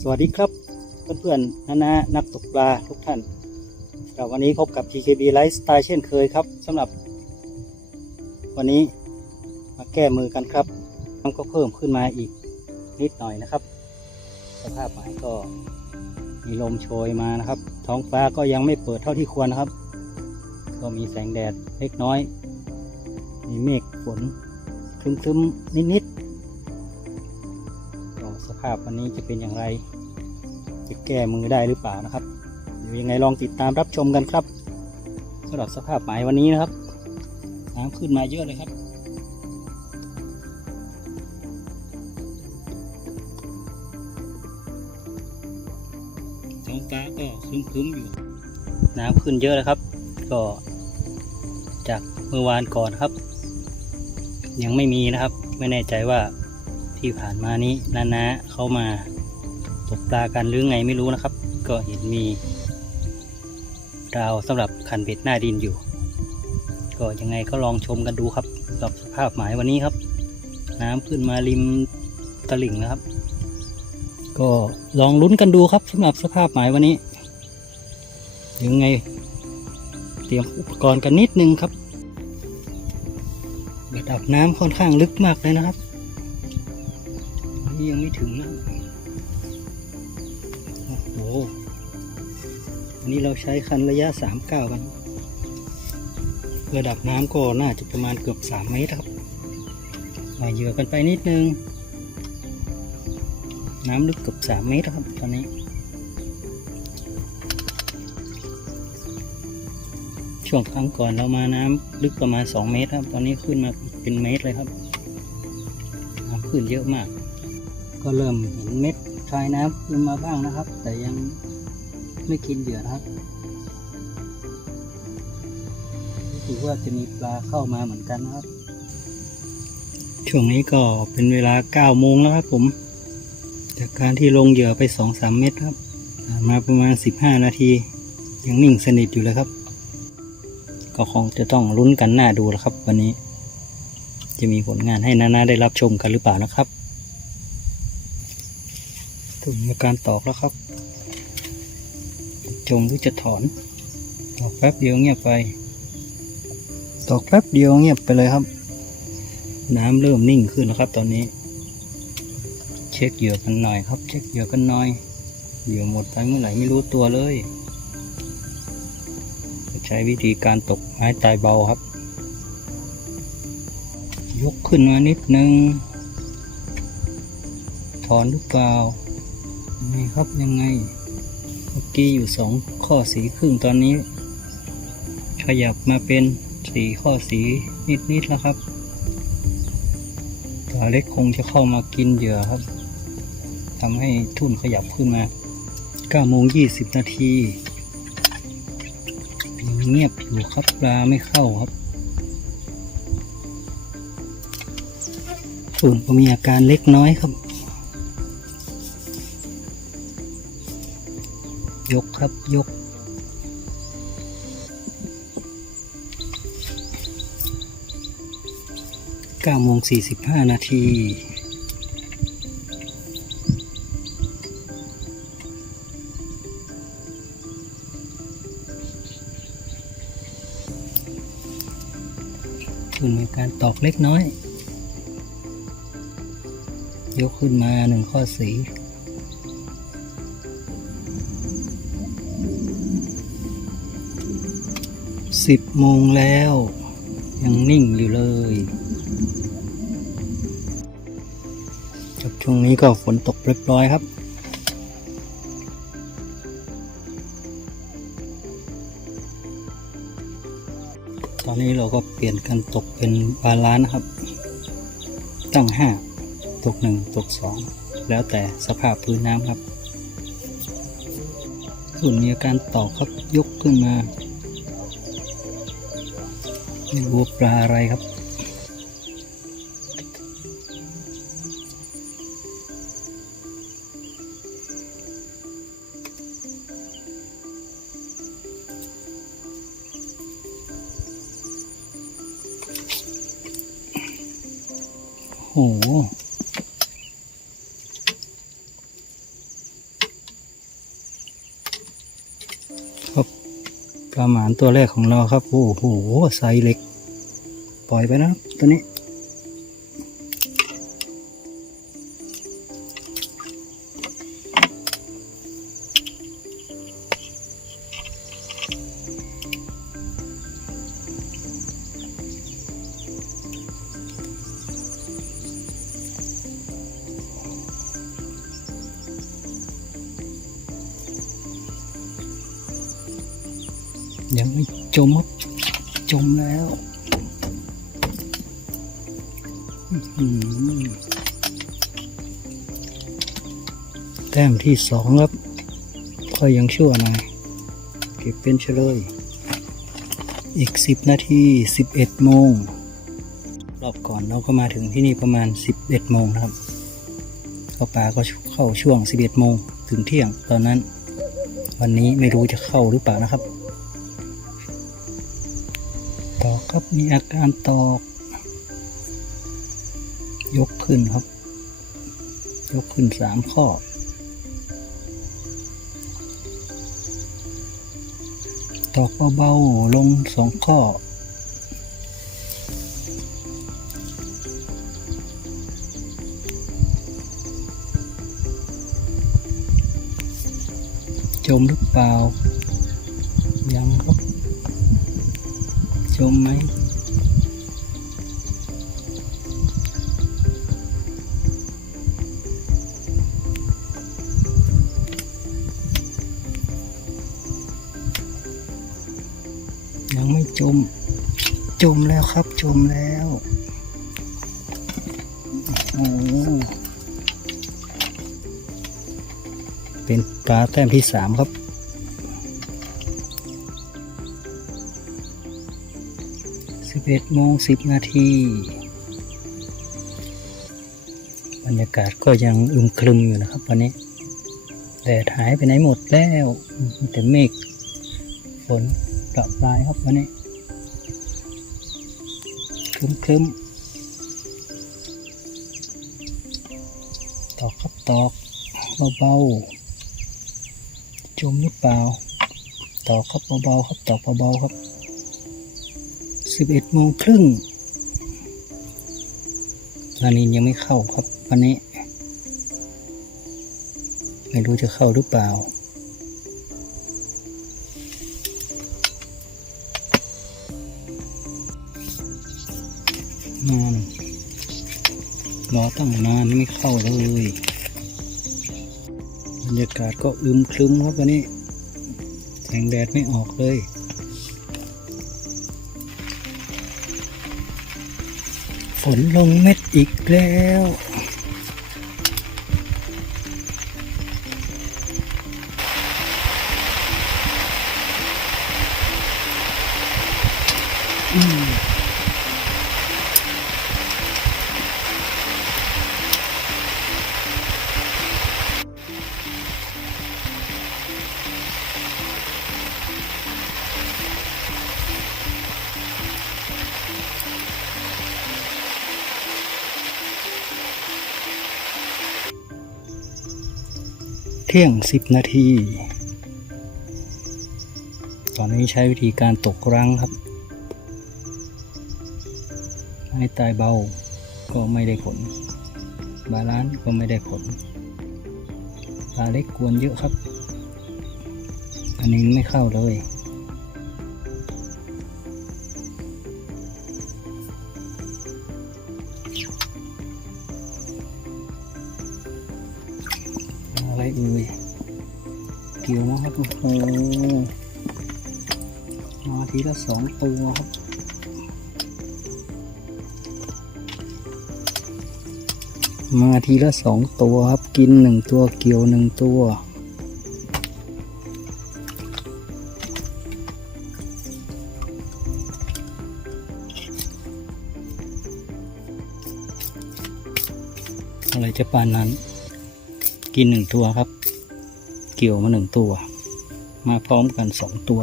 สวัสดีครับ เพื่อนๆนานานักตกปลาทุกท่านกับวันนี้พบกับ GKB Lifestyle เช่นเคยครับสำหรับ วันนี้มาแก้มือกันครับน้ำก็เพิ่มขึ้นมาอีกนิดหน่อยนะครับ สภาพหมายก็มีลมโชยมานะครับ ท้องฟ้าก็ยังไม่เปิดเท่าที่ควรนะครับ ก็มีแสงแดดเล็กน้อย มีเมฆฝนครึ้มๆนิดๆาพวันนี้จะเป็นอย่างไร จะแก้มือได้หรือเปล่านะครับ เดี๋ยวยังไงลองติดตามรับชมกันครับสำหรับสภาพหมายวันนี้นะครับน้ำขึ้นมาเยอะเลยครับท้องฟ้าก็ครึ้มๆอยู่ น้ำขึ้นเยอะเลยครับ ก็จากเมื่อวานก่อนครับ ยังไม่มีนะครับ ไม่แน่ใจว่า ที่ผ่านมานี้นานาเขามาตกปลากันหรือไงไม่รู้นะครับ ก็เห็นมีราวสำหรับขันเบ็ดหน้าดินอยู่ ก็ยังไงก็ลองชมกันดูครับกับสภาพหมายวันนี้ครับ น้ำขึ้นมาริมตลิ่งนะครับ ก็ลองลุ้นกันดูครับสำหรับสภาพหมายวันนี้ ยังไง เตรียมอุปกรณ์กันนิดนึงครับระดับน้ำค่อนข้างลึกมากเลยนะครับ นี่ยังไม่ถึงนะโอ้โหอันนี้เราใช้คันระยะสามเก้ากัน ระดับน้ำก็น่าจะประมาณเกือบสามเมตรครับมาเหยื่อกันไปนิดนึง น้ำลึกเกือบสามเมตรครับตอนนี้ ช่วงครั้งก่อนเรามาน้ำลึกประมาณ 2 เมตรครับ ตอนนี้ขึ้นมาเป็นเมตรเลยครับ น้ำขึ้นเยอะมาก ก็เริ่มเห็นเม็ดทรายน้ำขึ้นมาบ้างนะครับ แต่ยังไม่กินเหยื่อนะครับรู้สึกว่าจะมีปลาเข้ามาเหมือนกันนะครับ ช่วงนี้ก็เป็นเวลา9โมงแล้วครับผม จากการที่ลงเหยื่อไป 2-3 เม็ดครับ มาประมาณ 15 นาที ยังนิ่งสนิทอยู่เลยครับ ก็คงจะต้องลุ้นกันหน้าดูแล้วครับ วันนี้ จะมีผลงานให้นานาได้รับชมกันหรือเปล่านะครับ ถึงมีการตอกแล้วครับ จมหรือจะถอน ตอกแป๊บเดียวเงียบไป ตอกแป๊บเดียวเงียบไปเลยครับ น้ำเริ่มนิ่งขึ้นแล้วครับ ตอนนี้ เช็คเหยื่อกันหน่อยครับ เช็คเหยื่อกันหน่อยเหยื่อหมดไปเมื่อไหร่ไม่รู้ตัวเลย ใช้วิธีการตกไม้ตายเบาครับ ยกขึ้นมานิดนึงถอนหรือเปล่า นี่ครับยังไง เมื่อกี้อยู่สองข้อสีครึ่งตอนนี้ ขยับมาเป็นสี่ข้อสีนิดๆแล้วครับปลาเล็กคงจะเข้ามากินเหยื่อครับทำให้ทุ่นขยับขึ้นมา9โมง20 นาทีเงียบอยู่ครับปลาไม่เข้าครับส่วนก็มีอาการเล็กน้อยครับ ยกครับยก เก้าโมงสี่สิบห้านาทีคุณมีการตอกเล็กน้อย ยกขึ้นมาหนึ่งข้อสี สิบโมงแล้ว ยังนิ่งอยู่เลยกับช่วงนี้ก็ฝนตกเรียบร้อยครับ ตอนนี้เราก็เปลี่ยนกันตกเป็นบาลานซ์นะครับ ตั้งห้าตกหนึ่งตกสองแล้วแต่สภาพพื้นน้ำครับ ส่วนมีอาการตอกครับยกขึ้นมา ไม่รู้ปลาอะไรครับ โอ้ ปลาหมานตัวแรกของเราครับ โอ้โหไซส์เล็ก ปล่อยไปนะตัวนี้ ยังไม่จมครับจมแล้วแต้มที่สองครับ ก็ยังชั่วหน่อยเก็บเป็นเฉลย อีกสิบนาทีสิบเอ็ดโมง รอบก่อนเราก็มาถึงที่นี่ประมาณสิบเอ็ดโมงนะครับก็ปลาก็เข้าช่วงสิบเอ็ดโมงถึงเที่ยงตอนนั้น วันนี้ไม่รู้จะเข้าหรือเปล่านะครับ ครับมีอาการตอก ยกขึ้นครับ ยกขึ้นสามข้อ ตอกเบาๆลงสองข้อจมหรือเปล่า ยังครับ มไหมยังไม่จม จมแล้วครับ จมแล้วโอ้เป็นปลาแต้มที่สามครับ สิบเอ็ดโมงสิบนาที บรรยากาศก็ยังอึมครึมอยู่นะครับวันนี้ แดดหายไปไหนหมดแล้วมีแต่เมฆฝนประปรายครับวันนี้ครึมครึมๆตอกครับตอกเบาๆจมหรือเปล่าตอกครับเบาๆครับตอกเบาๆครับ สิบเอ็ดโมงครึ่งลานินยังไม่เข้าครับวันนี้ ไม่รู้จะเข้าหรือเปล่า นานรอตั้งนานไม่เข้าเลยบรรยากาศก็อึมครึมครับวันนี้แสงแดดไม่ออกเลย ฝนลงเม็ดอีกแล้ว ที่ยงสิบนาที ตอนนี้ใช้วิธีการตกรังครับ ให้ตายเบาก็ไม่ได้ผล บาลานซ์ก็ไม่ได้ผลปลาเล็กกวนเยอะครับ อันนี้ไม่เข้าเลย อะไรเอ่ยเกี่ยวนะครับโอ้โหมาทีละสองตัวครับมาทีละสองตัวครับ กินหนึ่งตัวเกี่ยวหนึ่งตัวอะไรจะปานนั้น กินหนึ่งตัวครับ เกี่ยวมาหนึ่งตัว มาพร้อมกันสองตัว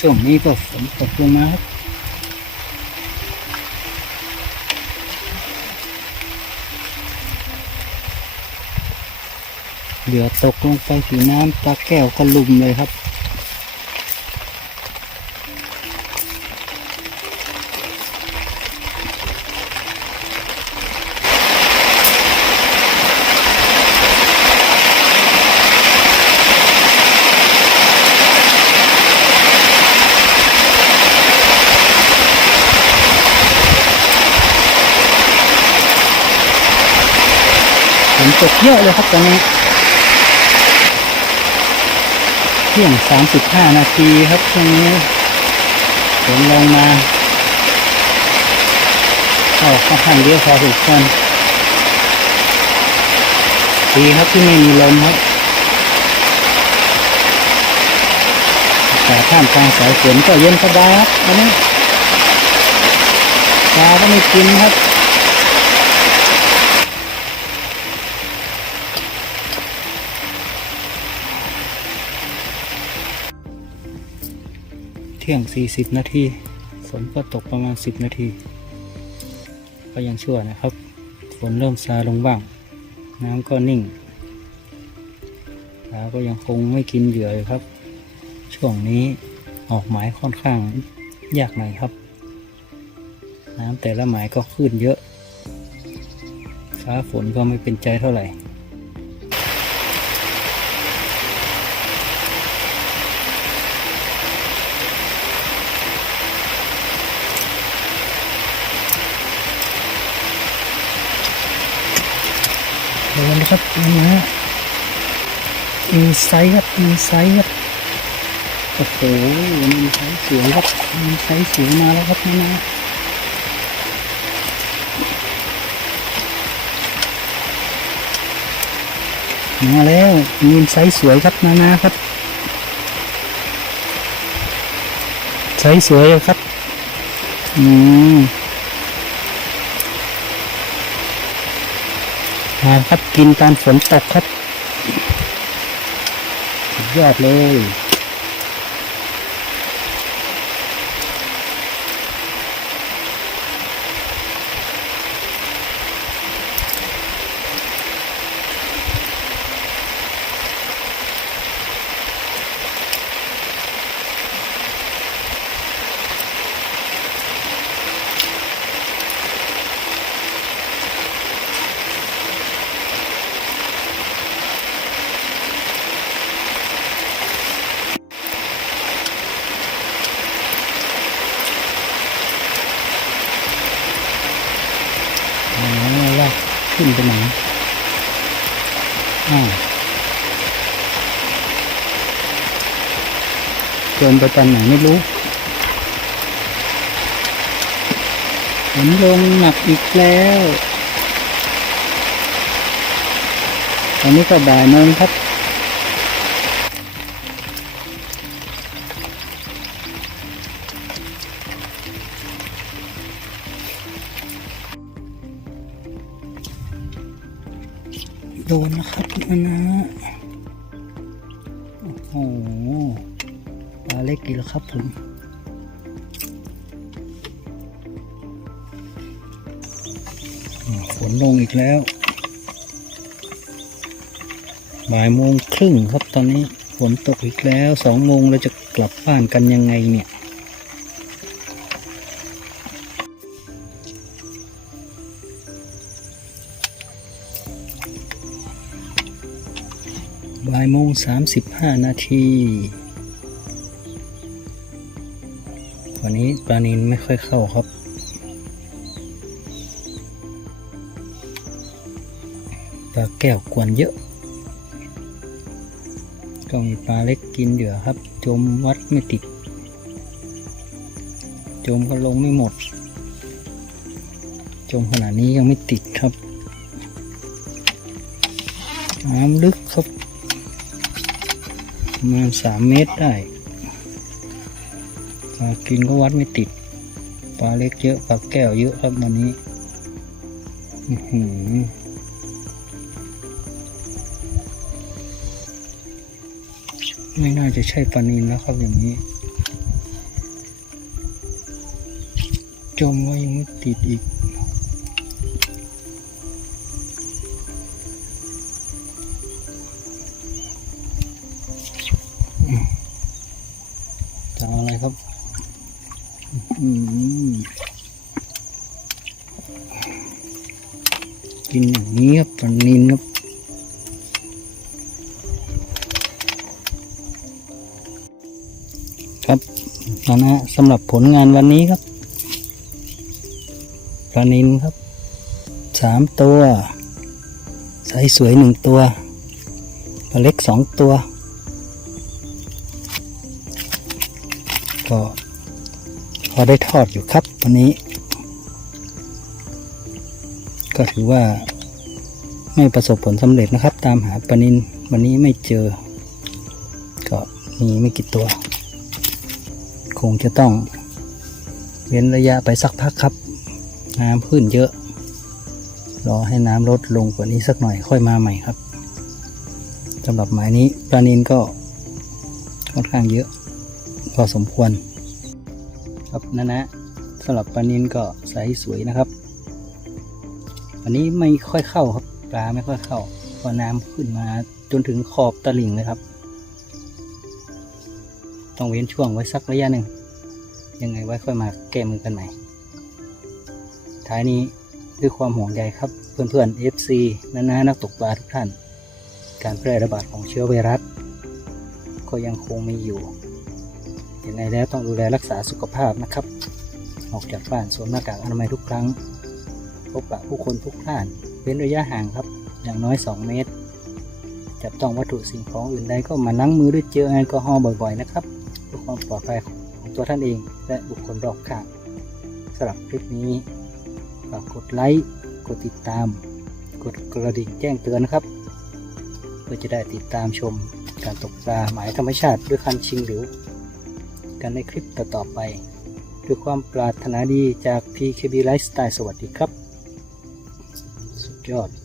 ช่วงนี้ก็ฝนตกลงมาครับเหลือตกลงไปสีน้ำตาแก้วก็ลุมเลยครับ ตกเยอะเลยครับตอนนี้เที่ยงสามสิบห้านาทีครับช่วงนี้ฝนลงมาเข้าค่อนข้างเยอะพอสมควรดีครับที่ไม่มีลมครับแต่ท่ามกลางสายฝนก็เย็นสบายครับวันนี้ปลาก็ไม่กินครับ ที่ยง 40 นาทีฝนก็ตกประมาณ 10 นาที ก็ยังชั่วนะครับ ฝนเริ่มซาลงบ้าง น้ำก็นิ่งปลาก็ยังคงไม่กินเหยื่อครับ ช่วงนี้ออกหมายค่อนข้างยากหน่อยครับ น้ำแต่ละหมายก็ขึ้นเยอะ ฟ้าฝนก็ไม่เป็นใจเท่าไหร่ ครับนี่นะฮะมีไซส์ครับมีไซส์ครับโอ้โหมีไซส์สวยครับมีไซส์สวยมาแล้วครับนี่นะมาแล้วมีไซส์สวยครับนานาครับไซส์สวยครับอืม หาครับกินตามฝนตกครับสุดยอดเลย อ๋อลาก ขึ้นไปไหนอ่าเดินไปตอนไหนไม่รู้ฝนลงหนักอีกแล้วตอนนี้ก็บ่ายโมงครับ โดนนะครับนะนะโอ้โหปลาเล็กกี่แล้วครับผมอืมฝนลงอีกแล้วบ่ายโมงครึ่งครับตอนนี้ฝนตกอีกแล้วสองโมงเราจะกลับบ้านกันยังไงเนี่ย บ่ายโมงสามสิบห้านาทีวันนี้ปลานินไม่ค่อยเข้าครับ ปลาแก้วกวนเยอะ ก็มีปลาเล็กกินเหยื่อครับ จมวัดไม่ติด จมก็ลงไม่หมด จมขนาดนี้ยังไม่ติดครับ น้ำลึกครับ ประมาณสามเมตรได้ปลากินก็วัดไม่ติด ปลาเล็กเยอะ ปลาแก้วเยอะครับวันนี้ไม่น่าจะใช่ปลานินแล้วครับอย่างนี้ จมก็ยังไม่ติดอีก อืมกินอย่างนี้ครับปลานินครับครับนะฮะสำหรับผลงานวันนี้ครับปลานินครับสามตัวไซส์สวยหนึ่งตัวปลาเล็กสองตัว ก็พอได้ทอดอยู่ครับวันนี้ ก็ถือว่าไม่ประสบผลสำเร็จนะครับ ตามหาปลานินวันนี้ไม่เจอ ก็มีไม่กี่ตัว คงจะต้องเว้นระยะไปสักพักครับ น้ำขึ้นเยอะ รอให้น้ำลดลงกว่านี้สักหน่อยค่อยมาใหม่ครับสำหรับหมายนี้ปลานินก็ค่อนข้างเยอะ พอสมควร ครับนั่นนะสำหรับปลานินก็ไซส์สวยนะครับวันนี้ไม่ค่อยเข้าครับปลาไม่ค่อยเข้าเพอน้ำขึ้นมาจนถึงขอบตลิ่งเลยครับ ต้องเว้นช่วงไว้สักระยะหนึ่ง ยังไงไว้ค่อยมาแก้มือกันใหม่ ท้ายนี้ด้วยความห่วงใยครับ เพื่อนๆ FC นานานักตกปลาทุกท่าน การแพร่ระบาดของเชื้อไวรัส ก็ยังคงมีอยู่ ยังไงแล้วต้องดูแลรักษาสุขภาพนะครับ ออกจากบ้านสวมหน้ากากอนามัยทุกครั้ง พบปะผู้คนทุกท่านเว้นระยะห่างครับ อย่างน้อย 2 เมตร จับต้องวัตถุสิ่งของอื่นใดก็มาล้างมือด้วยเจลแอลกอฮอล์บ่อยๆนะครับเพื่อความปลอดภัยของตัวท่านเอง และบุคคลรอบข้างสำหรับคลิปนี้ฝากกดไลค์กดติดตาม กดกระดิ่งแจ้งเตือนนะครับเพื่อจะได้ติดตามชมการตกปลาหมายธรรมชาติด้วยคันชิงหลิว กันในคลิปต่อๆไป ด้วยความปรารถนาดีจาก PKB Lifestyle สวัสดีครับ สุดยอด